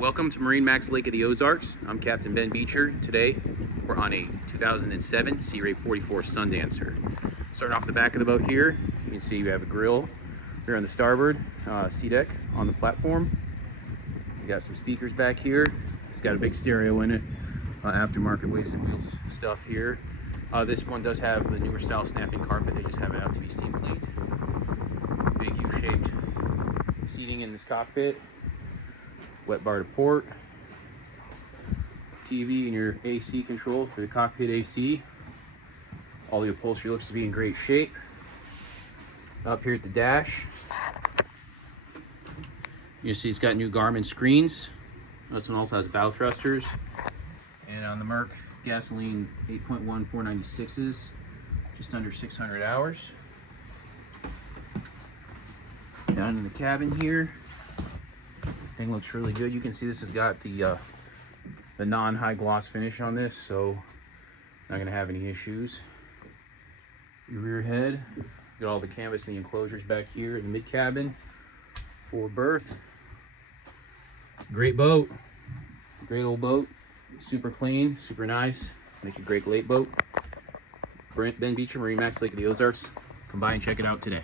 Welcome to Marinemax Lake of the Ozarks. I'm Captain Ben Beecher. Today we're on a 2007 Sea Ray 44 Sundancer. Starting off the back of the boat here, you can see we have a grill here on the starboard sea deck on the platform. We got some speakers back here. It's got a big stereo in it, aftermarket waves and wheels stuff here. This one does have the newer style snapping carpet. They just have it out to be steam cleaned. Big U-shaped seating in this cockpit. Wet bar to port, TV and your AC control for the cockpit AC. All the upholstery looks to be in great shape. Up here at the dash, you see it's got new Garmin screens. This one also has bow thrusters. And on the Merc gasoline 8.1 496s, just under 600 hours. Down in the cabin here, thing looks really good. You can see this has got the non-high gloss finish on this, so not gonna have any issues. Your rear head, got all the canvas and the enclosures back here in the mid cabin. 4 berth. Great boat, great old boat, super clean, super nice. Make a great lake boat. Ben Beecher, Marinemax Lake of the Ozarks. Come by and check it out today.